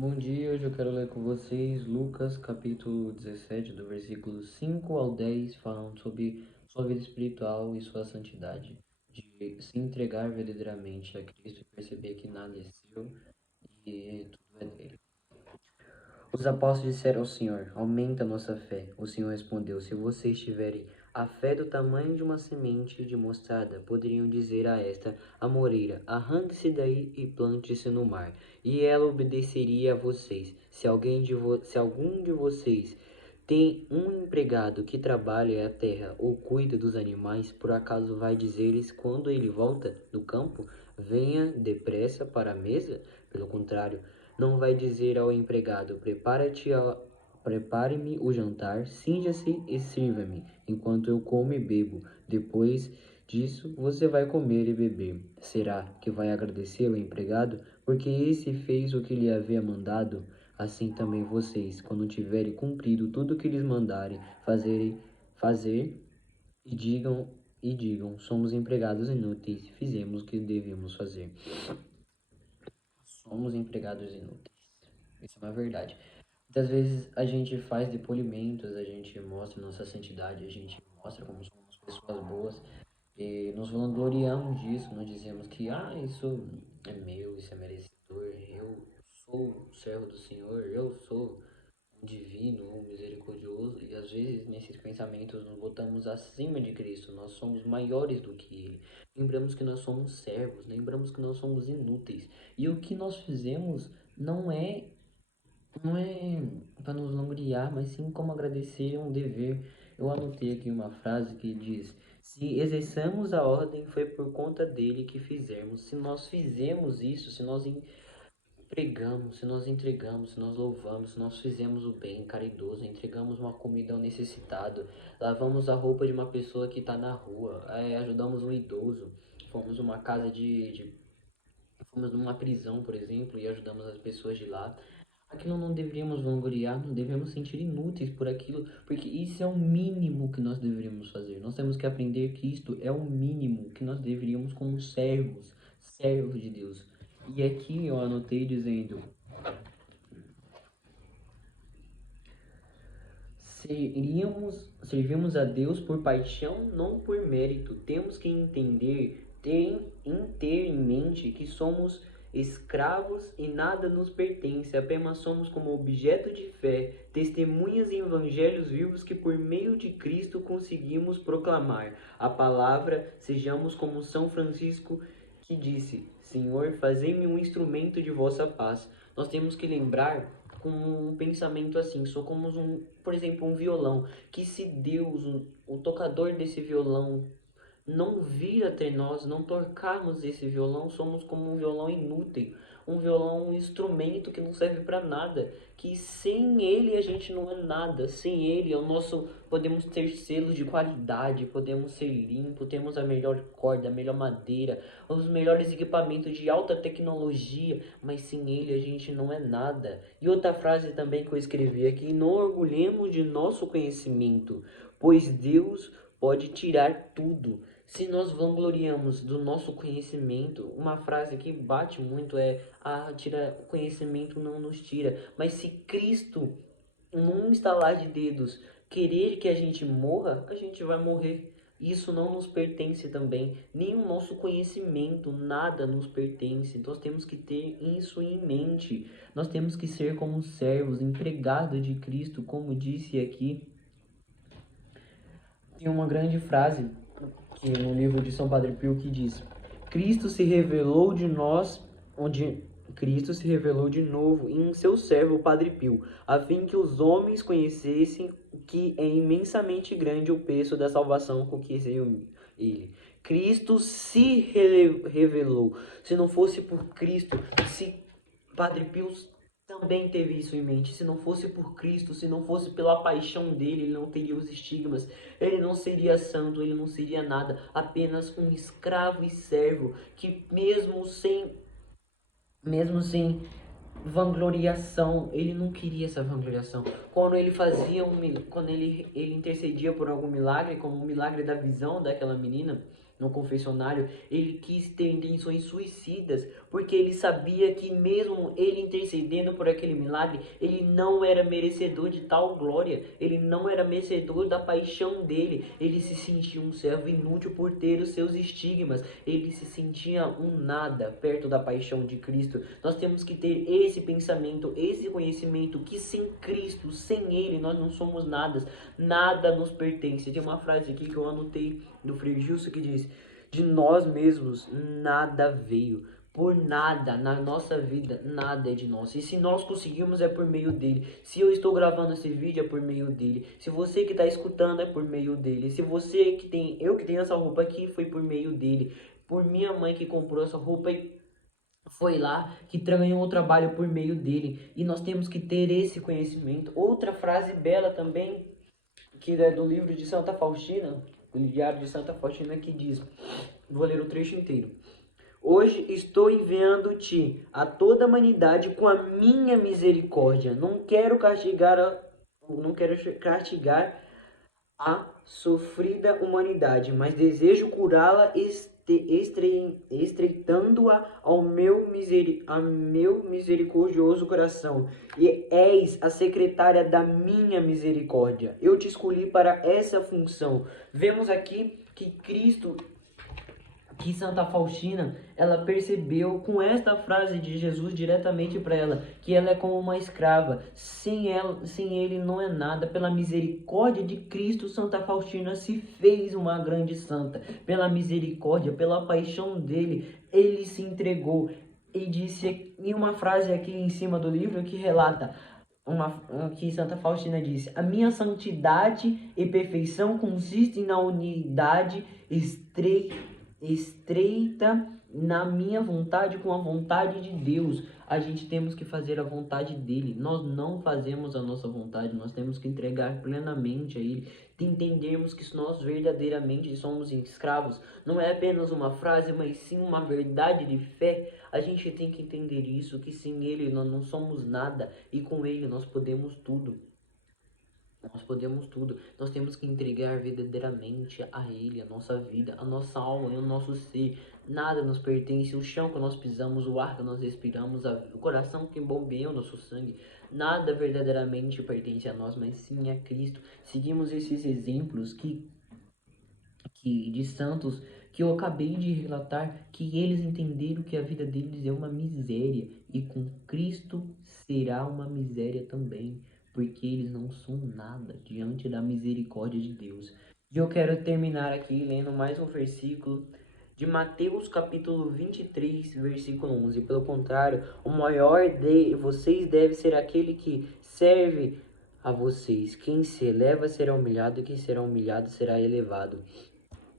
Bom dia, hoje eu quero ler com vocês Lucas capítulo 17, do versículo 5 ao 10, falando sobre sua vida espiritual e sua santidade, de se entregar verdadeiramente a Cristo e perceber que nada é seu e tudo é dele. Os apóstolos disseram ao Senhor: aumenta a nossa fé. O Senhor respondeu: se vocês tiverem a fé do tamanho de uma semente de mostarda, poderiam dizer a esta amoreira: arranque-se daí e plante-se no mar, e ela obedeceria a vocês. Se algum de vocês tem um empregado que trabalha a terra ou cuida dos animais, por acaso vai dizer-lhes quando ele volta do campo: venha depressa para a mesa? Pelo contrário, não vai dizer ao empregado: prepare-me o jantar, cinja-se e sirva-me, enquanto eu como e bebo. Depois disso, você vai comer e beber. Será que vai agradecer ao empregado, porque esse fez o que lhe havia mandado? Assim também vocês, quando tiverem cumprido tudo o que lhes mandarem fazer, e digam, somos empregados inúteis, fizemos o que devíamos fazer. Somos empregados inúteis. Isso é uma verdade. Muitas vezes a gente faz depoimentos, a gente mostra nossa santidade, a gente mostra como somos pessoas boas e nos vangloriamos disso, nós dizemos que isso é meu, isso é merecedor, eu sou servo do Senhor, eu sou um divino, um misericordioso, e às vezes nesses pensamentos nos botamos acima de Cristo, nós somos maiores do que Ele. Lembramos que nós somos servos, lembramos que nós somos inúteis, e o que nós fizemos não é para nos vangloriar, mas sim como agradecer é um dever. Eu anotei aqui uma frase que diz: se exerçamos a ordem, foi por conta dele que fizemos. Se nós fizemos isso, se nós pregamos, se nós entregamos, se nós louvamos, se nós fizemos o bem caridoso, entregamos uma comida ao necessitado, lavamos a roupa de uma pessoa que está na rua, ajudamos um idoso, fomos numa casa fomos numa prisão, por exemplo, e ajudamos as pessoas de lá. Aquilo não deveríamos vangloriar, não devemos sentir inúteis por aquilo, porque isso é o mínimo que nós deveríamos fazer. Nós temos que aprender que isto é o mínimo que nós deveríamos como servos de Deus. E aqui eu anotei dizendo: servimos a Deus por paixão, não por mérito. Temos que ter em mente que somos escravos e nada nos pertence, apenas somos como objeto de fé, testemunhas e evangelhos vivos que por meio de Cristo conseguimos proclamar a palavra. Sejamos como São Francisco, que disse: Senhor, fazei-me um instrumento de vossa paz. Nós temos que lembrar com um pensamento assim: sou como por exemplo, um violão, que se Deus, o tocador desse violão, não vir até nós, não tocarmos esse violão, somos como um violão inútil, um violão, um instrumento que não serve para nada, que sem ele a gente não é nada, sem ele é o nosso, podemos ter selos de qualidade, podemos ser limpos, temos a melhor corda, a melhor madeira, os melhores equipamentos de alta tecnologia, mas sem ele a gente não é nada. E outra frase também que eu escrevi aqui: não orgulhemos de nosso conhecimento, pois Deus pode tirar tudo. Se nós vangloriamos do nosso conhecimento, uma frase que bate muito é: tira, o conhecimento não nos tira. Mas se Cristo, num estalar de dedos, querer que a gente morra, a gente vai morrer. Isso não nos pertence também, nem o nosso conhecimento, nada nos pertence. Nós temos que ter isso em mente. Nós temos que ser como servos, empregados de Cristo, como disse aqui. Tem uma grande frase que no livro de São Padre Pio que diz: Cristo se revelou de nós, onde Cristo se revelou de novo em seu servo o Padre Pio, a fim que os homens conhecessem que é imensamente grande o preço da salvação com que veio ele. Cristo se revelou. Se não fosse por Cristo, se Padre Pio também teve isso em mente. Se não fosse por Cristo, se não fosse pela paixão dele, ele não teria os estigmas, ele não seria santo, ele não seria nada, apenas um escravo e servo que mesmo sem vangloriação, ele não queria essa vangloriação. Quando ele quando ele intercedia por algum milagre, como o milagre da visão daquela menina, no confessionário, ele quis ter intenções suicidas, porque ele sabia que mesmo ele intercedendo por aquele milagre, ele não era merecedor de tal glória, ele não era merecedor da paixão dele, ele se sentia um servo inútil por ter os seus estigmas, ele se sentia um nada perto da paixão de Cristo. Nós temos que ter esse pensamento, esse conhecimento, que sem Cristo, sem ele, nós não somos nada, nada nos pertence. Tem uma frase aqui que eu anotei do Frei Gilson que diz: de nós mesmos nada veio, por nada na nossa vida, nada é de nós. E se nós conseguimos é por meio dele. Se eu estou gravando esse vídeo é por meio dele. Se você que está escutando é por meio dele. Se você que tem, eu que tenho essa roupa aqui, foi por meio dele. Por minha mãe que comprou essa roupa e foi lá que ganhou o trabalho por meio dele. E nós temos que ter esse conhecimento. Outra frase bela também, que é do livro de Santa Faustina, do Diário de Santa Faustina, que diz, vou ler o trecho inteiro: hoje estou enviando-te a toda a humanidade com a minha misericórdia. Não quero castigar a sofrida humanidade, mas desejo curá-la estreitando-a ao meu misericordioso coração. E és a secretária da minha misericórdia. Eu te escolhi para essa função. Vemos aqui que Cristo, que Santa Faustina, ela percebeu com esta frase de Jesus diretamente para ela, que ela é como uma escrava, sem ela, sem ele não é nada. Pela misericórdia de Cristo, Santa Faustina se fez uma grande santa. Pela misericórdia, pela paixão dele, ele se entregou. E disse, em uma frase aqui em cima do livro que relata que Santa Faustina disse: a minha santidade e perfeição consistem na unidade estreita na minha vontade com a vontade de Deus. A gente temos que fazer a vontade dele. Nós não fazemos a nossa vontade, nós temos que entregar plenamente a ele. Entendermos que nós verdadeiramente somos escravos não é apenas uma frase, mas sim uma verdade de fé. A gente tem que entender isso, que sem ele nós não somos nada e com ele nós podemos tudo. Nós podemos tudo. Nós temos que entregar verdadeiramente a ele, a nossa vida, a nossa alma e o nosso ser. Nada nos pertence. O chão que nós pisamos, o ar que nós respiramos, o coração que bombeia o nosso sangue. Nada verdadeiramente pertence a nós, mas sim a Cristo. Seguimos esses exemplos de santos que eu acabei de relatar, que eles entenderam que a vida deles é uma miséria e com Cristo será uma miséria também, porque eles não são nada diante da misericórdia de Deus. E eu quero terminar aqui lendo mais um versículo de Mateus capítulo 23, versículo 11. Pelo contrário, o maior de vocês deve ser aquele que serve a vocês. Quem se eleva será humilhado, e quem será humilhado será elevado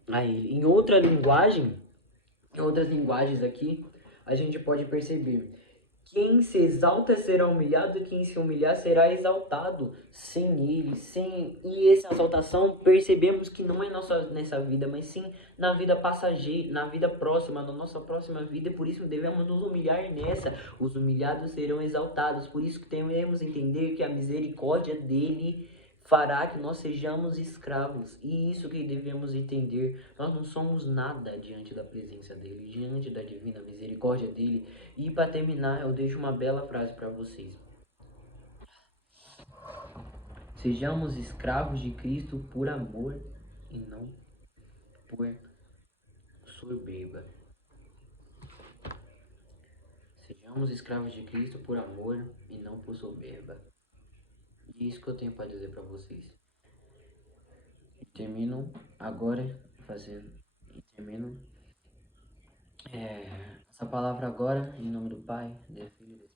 a ele. Em outras linguagens aqui, a gente pode perceber: quem se exalta será humilhado, e quem se humilhar será exaltado. Sem ele, e essa exaltação percebemos que não é nessa vida, mas sim na vida passageira, na vida próxima, na nossa próxima vida, e por isso devemos nos humilhar nessa. Os humilhados serão exaltados, por isso que devemos entender que a misericórdia dele fará que nós sejamos escravos. E isso que devemos entender. Nós não somos nada diante da presença dele, diante da divina misericórdia dele. E para terminar, eu deixo uma bela frase para vocês: sejamos escravos de Cristo por amor e não por soberba. Sejamos escravos de Cristo por amor e não por soberba. E é isso que eu tenho para dizer para vocês. Termino agora fazendo. Termino essa palavra agora, em nome do Pai, do Filho e do